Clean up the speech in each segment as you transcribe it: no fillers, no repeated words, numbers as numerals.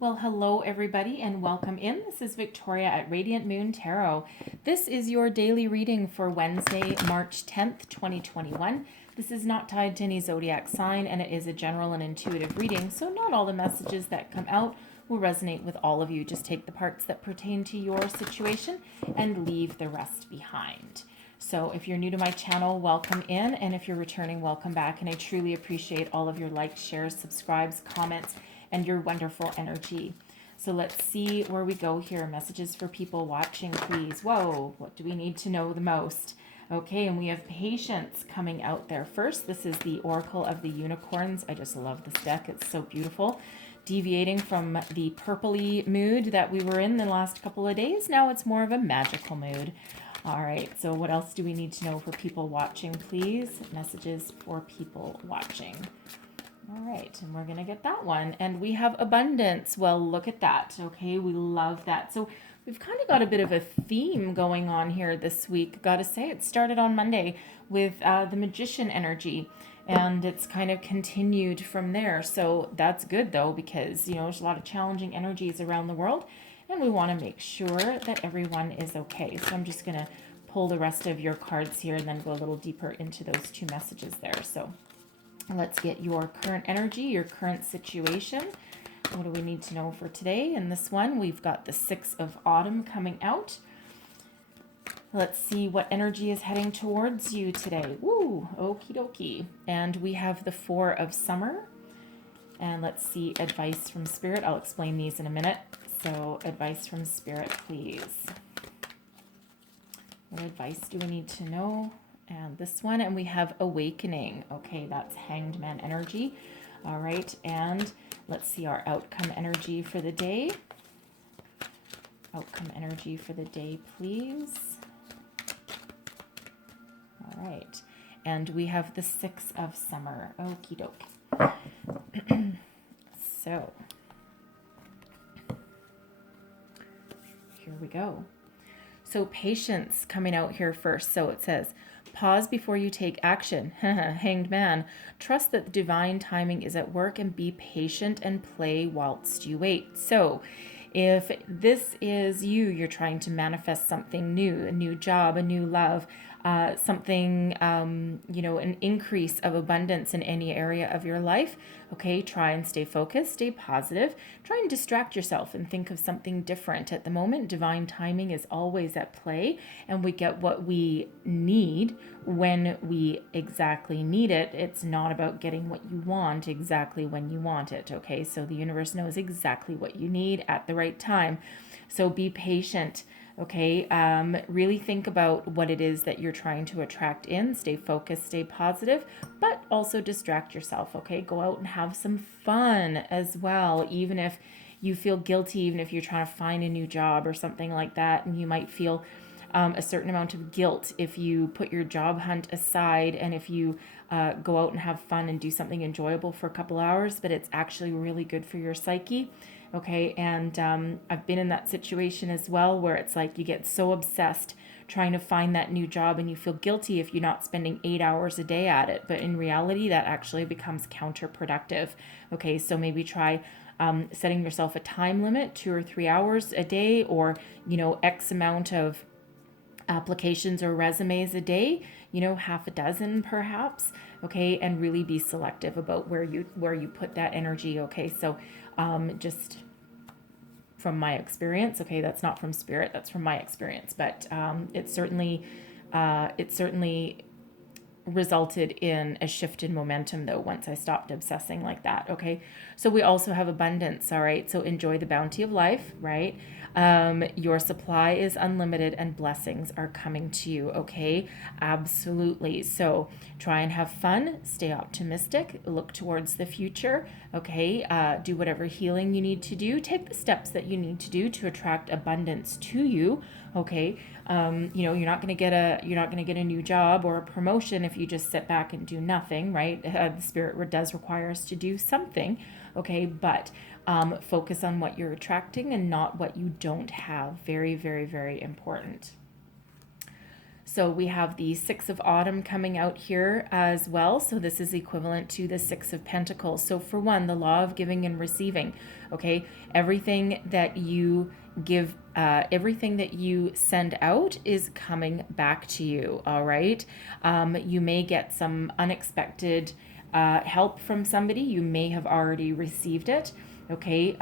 Well, hello everybody and welcome in. This is Victoria at Radiant Moon Tarot. This is your daily reading for Wednesday, March 10th, 2021. This is not tied to any zodiac sign and it is a general and intuitive reading, so not all the messages that come out will resonate with all of you. Just take the parts that pertain to your situation and leave the rest behind. So if you're new to my channel, welcome in, and if you're returning, welcome back. And I truly appreciate all of your likes, shares, subscribes, comments, and your wonderful energy. So let's see where we go here. Messages for people watching, please. Whoa, what do we need to know the most? Okay, and we have Patience coming out there first. This is the Oracle of the Unicorns. I just love this deck. It's so beautiful. Deviating from the purpley mood that we were in the last couple of days. Now it's more of a magical mood. All right, so what else do we need to know for people watching, please? Messages for people watching. All right, and we're going to get that one. And we have abundance. Well, look at that. Okay, we love that. So we've kind of got a bit of a theme going on here this week. Got to say, it started on Monday with the magician energy, and it's kind of continued from there. So that's good, though, because, you know, there's a lot of challenging energies around the world, and we want to make sure that everyone is okay. So I'm just going to pull the rest of your cards here and then go a little deeper into those two messages there. So let's get your current energy, your current situation. What do we need to know for today? In this one, we've got the 6 of Autumn coming out. Let's see what energy is heading towards you today. Woo, okie dokie. And we have the 4 of Summer. And let's see advice from Spirit. I'll explain these in a minute. So advice from Spirit, please. What advice do we need to know? And this one, and we have Awakening. Okay, that's Hanged Man energy. All right, and let's see our outcome energy for the day. Outcome energy for the day, please. All right, and we have the 6 of Summer. Okie doke. So, here we go. So Patience coming out here first. So it says, pause before you take action. Hanged Man. Trust that the divine timing is at work and be patient and play whilst you wait. So if this is you, you're trying to manifest something new, a new job, a new love, something, an increase of abundance in any area of your life. Okay, try and stay focused, stay positive, try and distract yourself and think of something different. At the moment, divine timing is always at play, and we get what we need when we exactly need it. It's not about getting what you want exactly when you want it. Okay, so the universe knows exactly what you need at the right time. So be patient. Okay, really think about what it is that you're trying to attract in. Stay focused, stay positive, but also distract yourself. Okay, go out and have some fun as well. Even if you feel guilty, even if you're trying to find a new job or something like that, and you might feel a certain amount of guilt if you put your job hunt aside and if you go out and have fun and do something enjoyable for a couple hours, but it's actually really good for your psyche. Okay, and I've been in that situation as well where it's like you get so obsessed trying to find that new job and you feel guilty if you're not spending 8 hours a day at it. But in reality, that actually becomes counterproductive. Okay, so maybe try setting yourself a time limit, 2 or 3 hours a day, or, X amount of applications or resumes a day, half a dozen perhaps. Okay, and really be selective about where you put that energy. Okay, so just from my experience, okay, that's not from Spirit, that's from my experience, but it certainly resulted in a shift in momentum though once I stopped obsessing like that. Okay, so we also have abundance. All right, so enjoy the bounty of life, right? Your supply is unlimited and blessings are coming to you. Okay, absolutely. So try and have fun, stay optimistic, look towards the future. Okay, do whatever healing you need to do, take the steps that you need to do to attract abundance to you. Okay, you're not going to get a new job or a promotion if you just sit back and do nothing, right? The Spirit does require us to do something. Okay, but focus on what you're attracting and not what you don't have. Very, very, very important. So we have the Six of Autumn coming out here as well. So this is equivalent to the Six of Pentacles. So for one, the law of giving and receiving, okay? Everything that you give, everything that you send out is coming back to you, all right? You may get some unexpected help from somebody. You may have already received it, okay?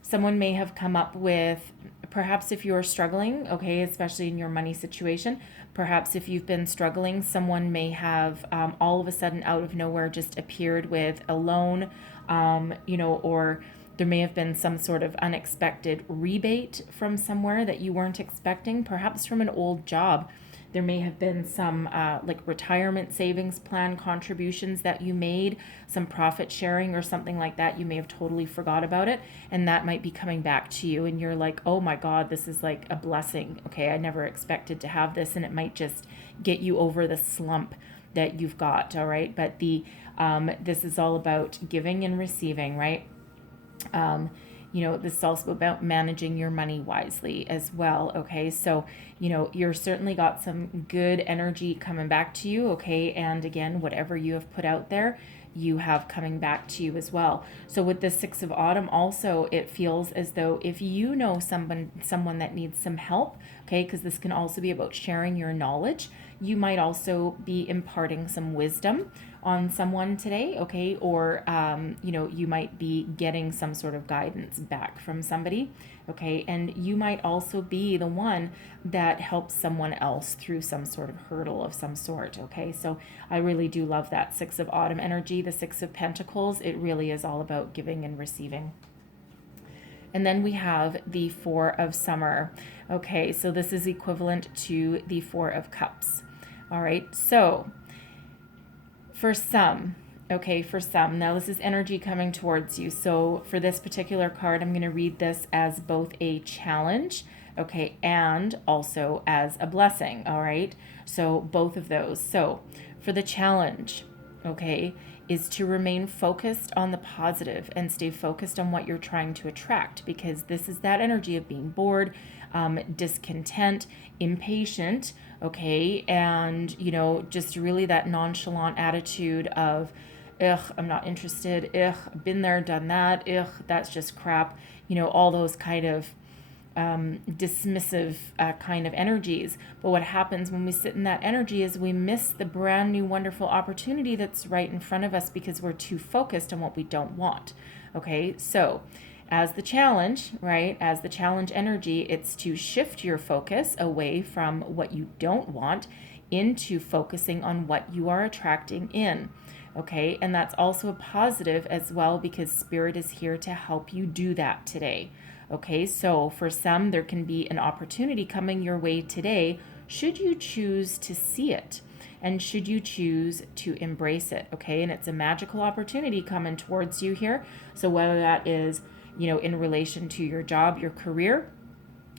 Someone may have come up with, perhaps if you're struggling, okay, especially in your money situation, perhaps if you've been struggling, someone may have all of a sudden out of nowhere just appeared with a loan, or there may have been some sort of unexpected rebate from somewhere that you weren't expecting, perhaps from an old job. There may have been some like retirement savings plan contributions that you made, some profit sharing or something like that. You may have totally forgot about it, and that might be coming back to you. And you're like, oh my God, this is like a blessing. Okay, I never expected to have this, and it might just get you over the slump that you've got. All right, but this is all about giving and receiving, right? This is also about managing your money wisely as well. Okay. So, you're certainly got some good energy coming back to you. Okay. And again, whatever you have put out there, you have coming back to you as well. So with the Six of Autumn also, it feels as though if you know someone that needs some help, okay, because this can also be about sharing your knowledge, you might also be imparting some wisdom on someone today, okay, or you might be getting some sort of guidance back from somebody, okay, and you might also be the one that helps someone else through some sort of hurdle of some sort, okay. So I really do love that Six of Autumn energy. The Six of Pentacles, it really is all about giving and receiving. And then we have the Four of Summer. Okay, so this is equivalent to the Four of Cups. All right, so for some, now this is energy coming towards you. So for this particular card, I'm going to read this as both a challenge, okay, and also as a blessing, all right? So both of those. So for the challenge, okay, is to remain focused on the positive and stay focused on what you're trying to attract, because this is that energy of being bored, discontent, impatient, okay, and just really that nonchalant attitude of, ugh, I'm not interested, ugh, been there, done that, ugh, that's just crap, all those kind of dismissive kind of energies. But what happens when we sit in that energy is we miss the brand new wonderful opportunity that's right in front of us because we're too focused on what we don't want. Okay, so as the challenge, right, as the challenge energy, it's to shift your focus away from what you don't want into focusing on what you are attracting in. Okay, and that's also a positive as well, because Spirit is here to help you do that today. Okay, so for some, there can be an opportunity coming your way today, should you choose to see it and should you choose to embrace it. Okay, and it's a magical opportunity coming towards you here. So whether that is, in relation to your job, your career,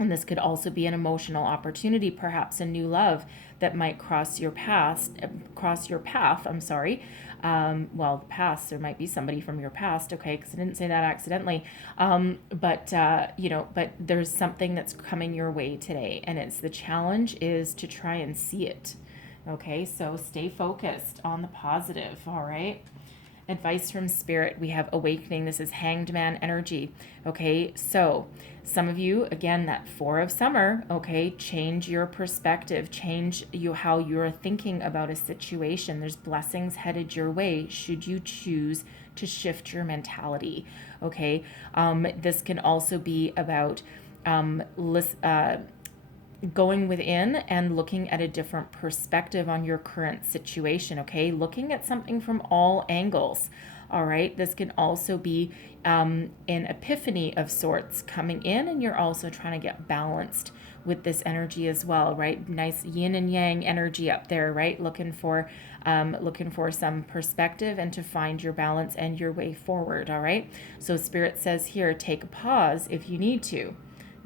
and this could also be an emotional opportunity, perhaps a new love that might cross your path. Well, past, there might be somebody from your past, okay, because I didn't say that accidentally. But there's something that's coming your way today, and it's the challenge is to try and see it. Okay, so stay focused on the positive, all right? Advice from Spirit, we have awakening. This is Hanged Man energy. Okay, so some of you, again, that Four of Summer, okay, change your perspective, change how you're thinking about a situation. There's blessings headed your way should you choose to shift your mentality. Okay, this can also be about going within and looking at a different perspective on your current situation, okay? Looking at something from all angles, all right? This can also be an epiphany of sorts coming in, and you're also trying to get balanced with this energy as well, right? Nice yin and yang energy up there, right? Looking for some perspective and to find your balance and your way forward, all right? So Spirit says here, take a pause if you need to,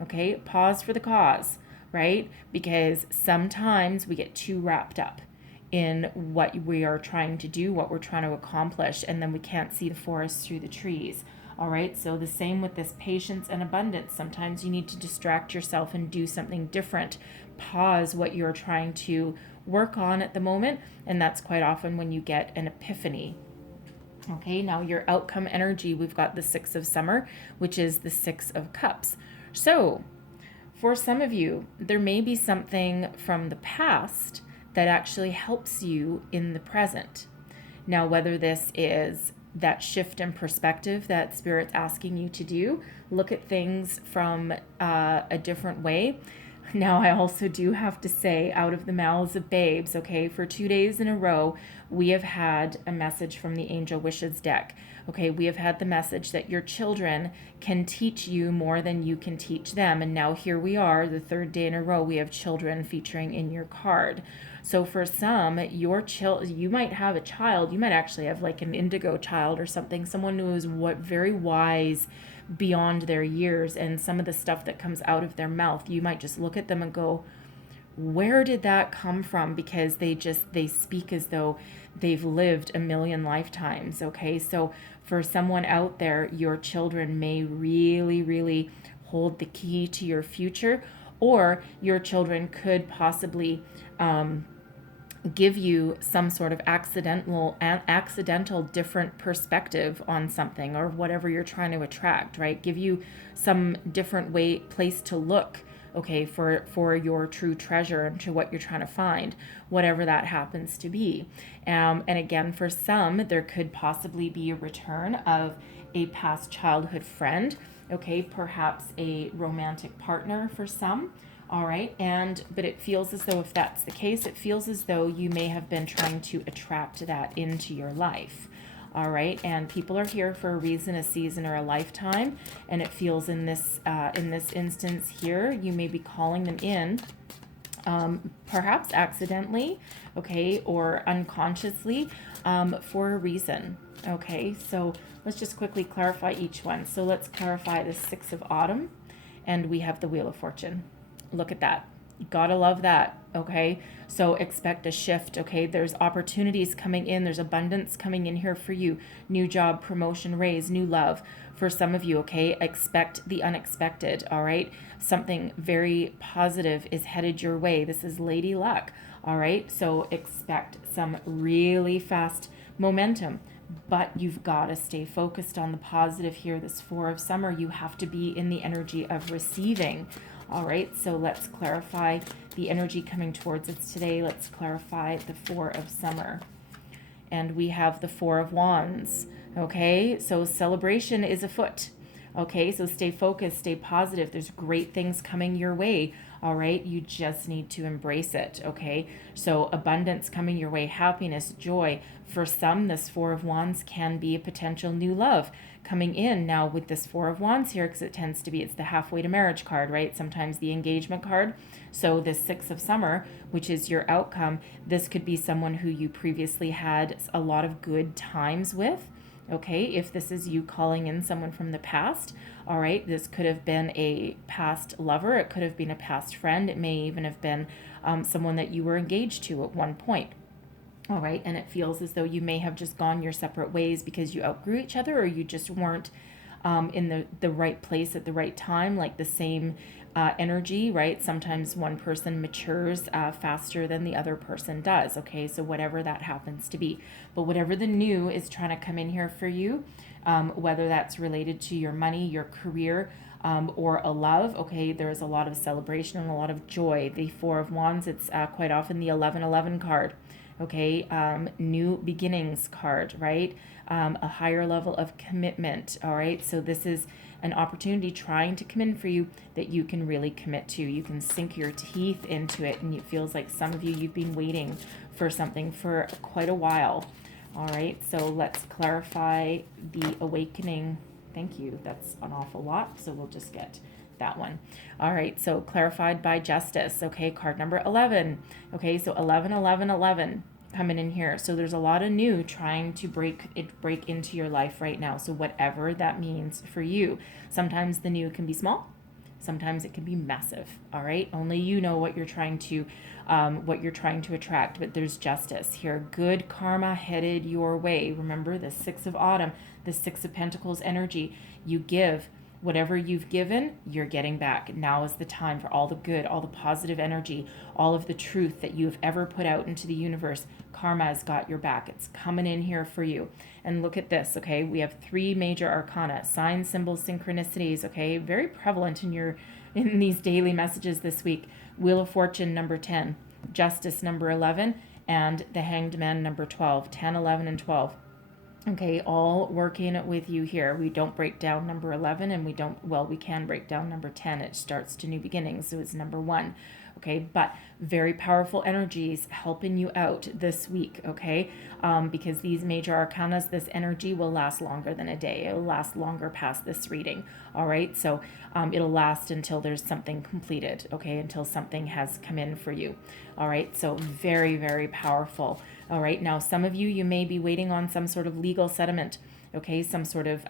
okay? Pause for the cause. Right? Because sometimes we get too wrapped up in what we are trying to do, what we're trying to accomplish, and then we can't see the forest through the trees. All right, so the same with this patience and abundance. Sometimes you need to distract yourself and do something different. Pause what you're trying to work on at the moment, and that's quite often when you get an epiphany. Okay, now your outcome energy, we've got the Six of Summer, which is the Six of Cups. So for some of you, there may be something from the past that actually helps you in the present. Now, whether this is that shift in perspective that Spirit's asking you to do, look at things from a different way. Now, I also do have to say, out of the mouths of babes, okay, for 2 days in a row, we have had a message from the Angel Wishes deck. Okay, we have had the message that your children can teach you more than you can teach them. And now here we are, the 3rd day in a row, we have children featuring in your card. So for some, you might have a child, you might actually have like an indigo child or something, someone who is very wise beyond their years, and some of the stuff that comes out of their mouth, you might just look at them and go, where did that come from? Because they speak as though they've lived a million lifetimes. Okay, so for someone out there, your children may really, really hold the key to your future, or your children could possibly give you some sort of accidental different perspective on something, or whatever you're trying to attract, right? Give you some different place to look, okay, for your true treasure and to what you're trying to find, whatever that happens to be. And again, for some, there could possibly be a return of a past childhood friend, okay, perhaps a romantic partner for some. All right, but it feels as though, if that's the case, it feels as though you may have been trying to attract that into your life. All right, and people are here for a reason, a season, or a lifetime. And it feels in this instance here, you may be calling them in, perhaps accidentally, okay, or unconsciously, for a reason. Okay, so let's just quickly clarify each one. So let's clarify the Six of Autumn, and we have the Wheel of Fortune. Look at that. Gotta love that. Okay, so expect a shift. Okay, there's opportunities coming in, there's abundance coming in here for you. New job, promotion, raise, new love for some of you. Okay, expect the unexpected. All right, something very positive is headed your way. This is Lady Luck. All right, so expect some really fast momentum, but you've got to stay focused on the positive here. This Four of Summer, you have to be in the energy of receiving. All right, so let's clarify the energy coming towards us today. Let's clarify the Four of Summer. And we have the Four of Wands. Okay, so celebration is afoot. Okay, so stay focused, stay positive. There's great things coming your way. All right, you just need to embrace it. Okay, so abundance coming your way, happiness, joy. For some, this Four of Wands can be a potential new love coming in. Now with this Four of Wands here, because it's the halfway to marriage card, right? Sometimes the engagement card. So this Six of Summer, which is your outcome, this could be someone who you previously had a lot of good times with. Okay, if this is you calling in someone from the past, all right, this could have been a past lover, it could have been a past friend, it may even have been someone that you were engaged to at one point. All right, and it feels as though you may have just gone your separate ways because you outgrew each other, or you just weren't in the right place at the right time, like the same energy, right? Sometimes one person matures faster than the other person does, okay? So whatever that happens to be. But whatever the new is trying to come in here for you, whether that's related to your money, your career, or a love, okay, there's a lot of celebration and a lot of joy. The Four of Wands, it's quite often the 1111 card. Okay, new beginnings card, right? A higher level of commitment, all right? So this is an opportunity trying to come in for you that you can really commit to. You can sink your teeth into it, and it feels like some of you've been waiting for something for quite a while. All right, so let's clarify the awakening. Thank you, that's an awful lot, so we'll just get that one. All right, so clarified by Justice. Okay, card number 11. Okay, so 11, 11, 11 coming in here. So there's a lot of new trying to break into your life right now. So whatever that means for you. Sometimes the new can be small. Sometimes it can be massive. All right. Only you know what you're trying to attract, but there's justice here. Good karma headed your way. Remember the Six of Autumn, the Six of Pentacles energy. You give. Whatever you've given, you're getting back. Now is the time for all the good, all the positive energy, all of the truth that you've ever put out into the universe. Karma has got your back. It's coming in here for you. And look at this, okay? We have 3 major arcana, signs, symbols, synchronicities, okay? Very prevalent in these daily messages this week. Wheel of Fortune, number 10. Justice, number 11. And the Hanged Man, number 12. 10, 11, and 12. Okay, all working with you here. We don't break down number 11, and we can break down number 10. It starts to new beginnings, so it's number 1. Okay, but very powerful energies helping you out this week, okay? Because these major arcanas, this energy will last longer than a day. It'll last longer past this reading, all right? So it'll last until there's something completed, okay? Until something has come in for you, all right? So very, very powerful. All right, now some of you may be waiting on some sort of legal settlement, okay? Some sort of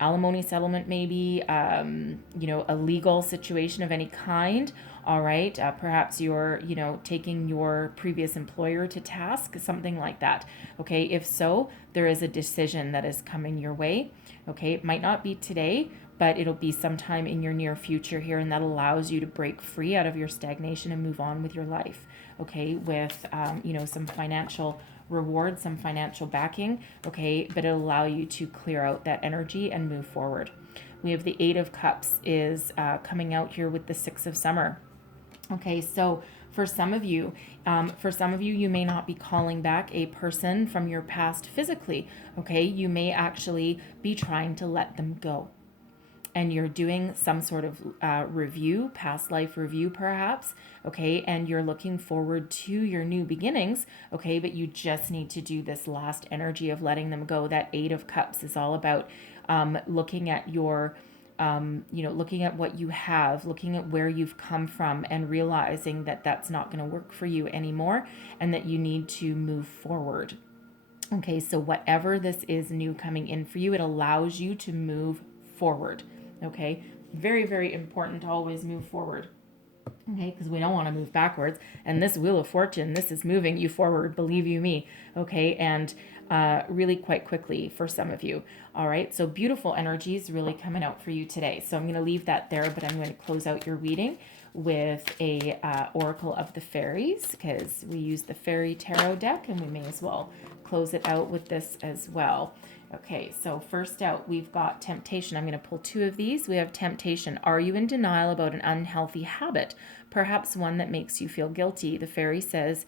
alimony settlement maybe, a legal situation of any kind, all right? Perhaps you're, taking your previous employer to task, something like that, okay? If so, there is a decision that is coming your way, okay? It might not be today, but it'll be sometime in your near future here, and that allows you to break free out of your stagnation and move on with your life, okay, with, some financial reward, some financial backing, okay, but it'll allow you to clear out that energy and move forward. We have the 8 of Cups is coming out here with the 6 of Summer. Okay, so for some of you, you may not be calling back a person from your past physically, okay? You may actually be trying to let them go. And you're doing some sort of review, past life review perhaps, okay? And you're looking forward to your new beginnings, okay? But you just need to do this last energy of letting them go. That 8 of Cups is all about looking at your, looking at what you have, looking at where you've come from, and realizing that that's not going to work for you anymore, and that you need to move forward. Okay, so whatever this is new coming in for you, it allows you to move forward. Okay, very, very important to always move forward. Okay, because we don't want to move backwards. And this Wheel of Fortune, this is moving you forward, believe you me. Okay, and really quite quickly for some of you. All right, so beautiful energies really coming out for you today. So I'm going to leave that there, but I'm going to close out your reading with a Oracle of the Fairies, because we use the Fairy Tarot deck, and we may as well close it out with this as well. Okay, so first out, we've got Temptation. I'm going to pull 2 of these. We have Temptation. Are you in denial about an unhealthy habit? Perhaps one that makes you feel guilty. The fairy says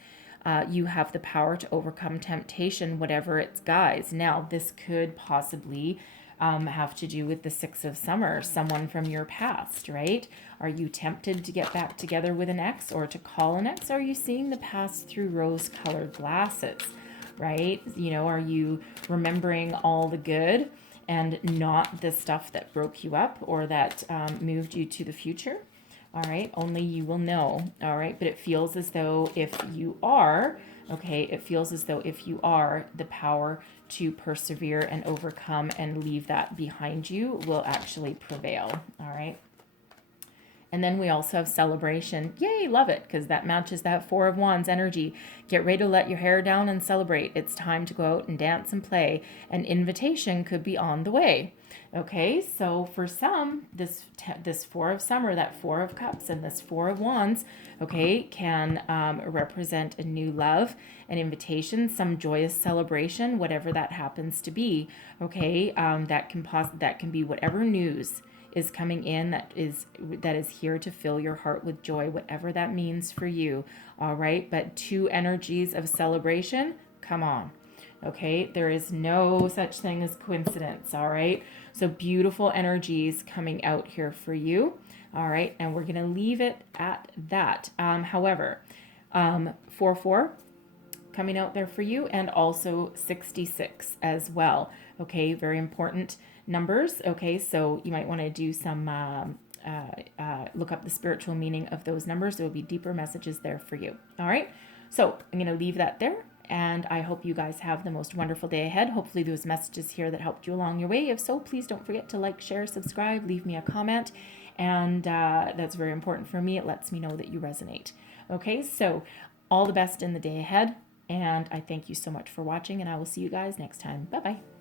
you have the power to overcome temptation, whatever its guise. Now, this could possibly have to do with the 6 of Summer, someone from your past, right? Are you tempted to get back together with an ex or to call an ex? Are you seeing the past through rose-colored glasses? Right? Are you remembering all the good and not the stuff that broke you up or that moved you to the future? All right. Only you will know. All right. But it feels as though if you are, the power to persevere and overcome and leave that behind you will actually prevail. All right. And then we also have Celebration. Yay, love it, because that matches that 4 of Wands energy. Get ready to let your hair down and celebrate. It's time to go out and dance and play. An invitation could be on the way. Okay, so for some, this 4 of Summer, that 4 of Cups, and this 4 of Wands, okay, can represent a new love, an invitation, some joyous celebration, whatever that happens to be. Okay, that can be whatever news is coming in that is here to fill your heart with joy, whatever that means for you. All right, but 2 energies of celebration, come on. Okay, there is no such thing as coincidence. All right, so beautiful energies coming out here for you. All right, and we're gonna leave it at that. However, 4-4 coming out there for you, and also 66 as well. Okay, very important numbers. Okay, so you might want to do some look up the spiritual meaning of those numbers. There will be deeper messages there for you. All right, so I'm going to leave that there, and I hope you guys have the most wonderful day ahead. Hopefully those messages here that helped you along your way. If so, please don't forget to like, share, subscribe, leave me a comment, And that's very important for me. It lets me know that you resonate. Okay, so all the best in the day ahead. And I thank you so much for watching, and I will see you guys next time. Bye-bye.